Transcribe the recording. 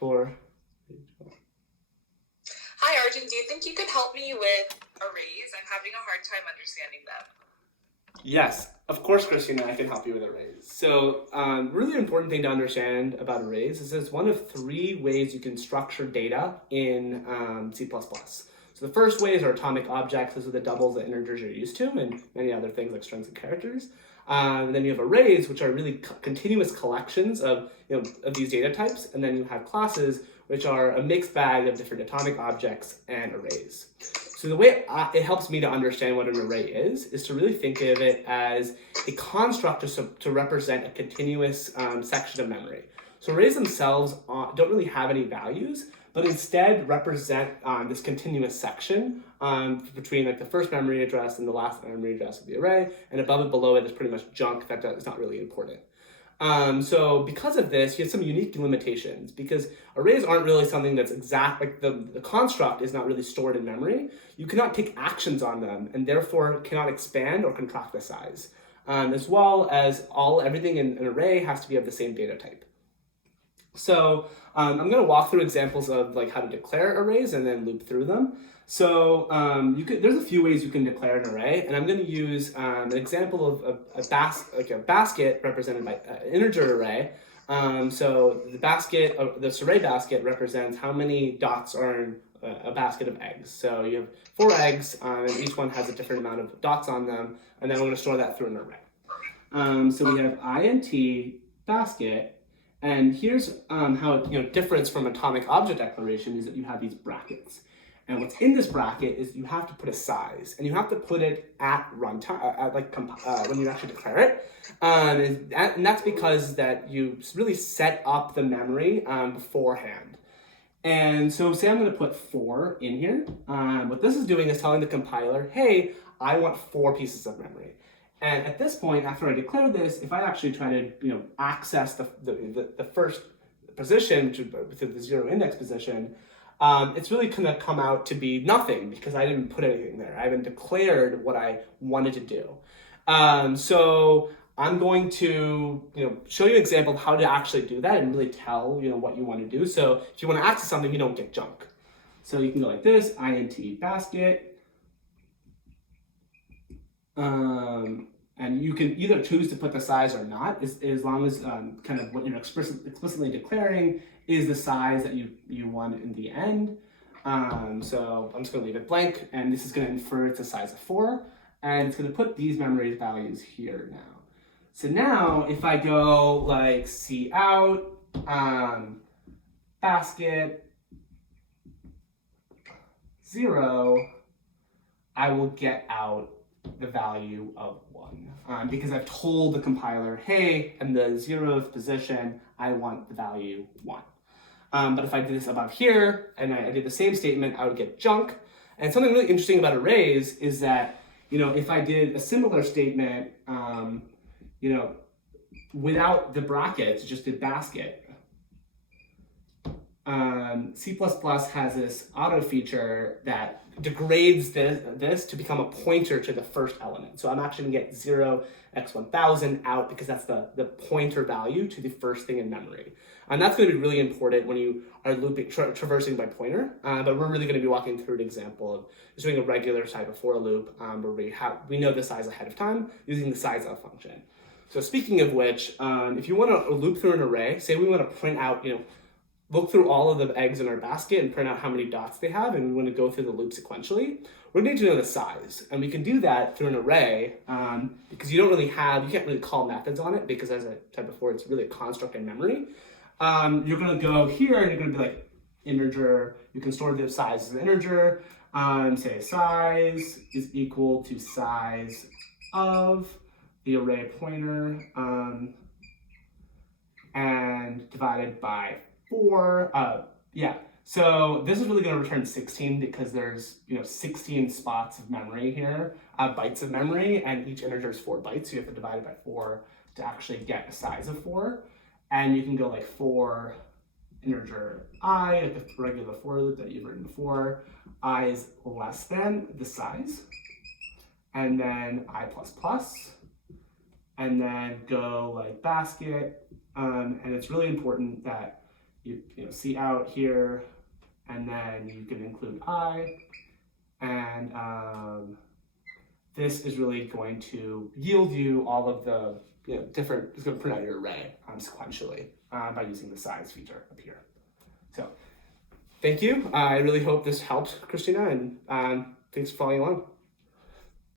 4. Hi, Arjan. Do you think you could help me with arrays? I'm having a hard time understanding them. Yes, of course, Christina, I can help you with arrays. So, really important thing to understand about arrays is it's one of 3 ways you can structure data in C++. So the first way is our atomic objects. Those are the doubles that integers you're used to, and many other things like strings and characters. And then you have arrays, which are really continuous collections of these data types. And then you have classes, which are a mixed bag of different atomic objects and arrays. So the way it helps me to understand what an array is to really think of it as a construct to represent a continuous section of memory. So arrays themselves don't really have any values, but instead represent this continuous section between like the first memory address and the last memory address of the array, and above and below it is pretty much junk that is not really important. So because of this, you have some unique limitations because arrays aren't really something that's exact, like the construct is not really stored in memory. You cannot take actions on them and therefore cannot expand or contract the size. As well as everything in an array has to be of the same data type. So I'm going to walk through examples of like how to declare arrays and then loop through them. So there's a few ways you can declare an array, and I'm going to use an example of a basket represented by an integer array. So this array basket represents how many dots are in a basket of eggs. So you have 4 eggs, and each one has a different amount of dots on them, and then we're going to store that through an array. So we have int basket. And here's how it differs from atomic object declaration is that you have these brackets. And what's in this bracket is you have to put a size, and you have to put it at runtime, when you actually declare it. And that's because that you really set up the memory beforehand. And so say I'm going to put 4 in here. What this is doing is telling the compiler, hey, I want 4 pieces of memory. And at this point, after I declare this, if I actually try to access the first position, which is the 0 index position, it's really going to come out to be nothing because I didn't put anything there. I haven't declared what I wanted to do. So I'm going to show you an example of how to actually do that and really tell what you want to do. So if you want to access something, you don't get junk. So you can go like this, int basket. And you can either choose to put the size or not, as long as kind of what you're explicitly declaring is the size that you want in the end. So I'm just going to leave it blank, and this is going to infer it's a size of 4, and it's going to put these memory values here now. So now if I go like cout basket 0, I will get out the value of 1 because I've told the compiler, hey, in the 0th position, I want the value 1. But if I did this above here and I did the same statement, I would get junk. And something really interesting about arrays is that, if I did a similar statement, without the brackets, just did basket, C++ has this auto feature that degrades this to become a pointer to the first element. So I'm actually going to get 0x1000 out because that's the pointer value to the first thing in memory. And that's going to be really important when you are traversing by pointer. But we're really going to be walking through an example of just doing a regular type of for loop where we know the size ahead of time using the size of function. So speaking of which, if you want to loop through an array, say we want to print out, look through all of the eggs in our basket and print out how many dots they have, and we want to go through the loop sequentially, we're going to need to know the size. And we can do that through an array because you can't really call methods on it because, as I said before, it's really a construct in memory. You're going to go here and you're going to be like integer. You can store the size as an integer. Say size is equal to size of the array pointer and divided by 4. So this is really going to return 16 because there's 16 spots of memory here, bytes of memory, and each integer is 4 bytes. So you have to divide it by 4 to actually get a size of 4. And you can go like 4 integer I, like the regular for loop that you've written before. I is less than the size, and then I plus plus, and then go like basket. And it's really important that C out here, and then you can include I, and this is really going to yield you all of the different, it's going to print out your array sequentially by using the size feature up here. So thank you. I really hope this helped, Christina, and thanks for following along.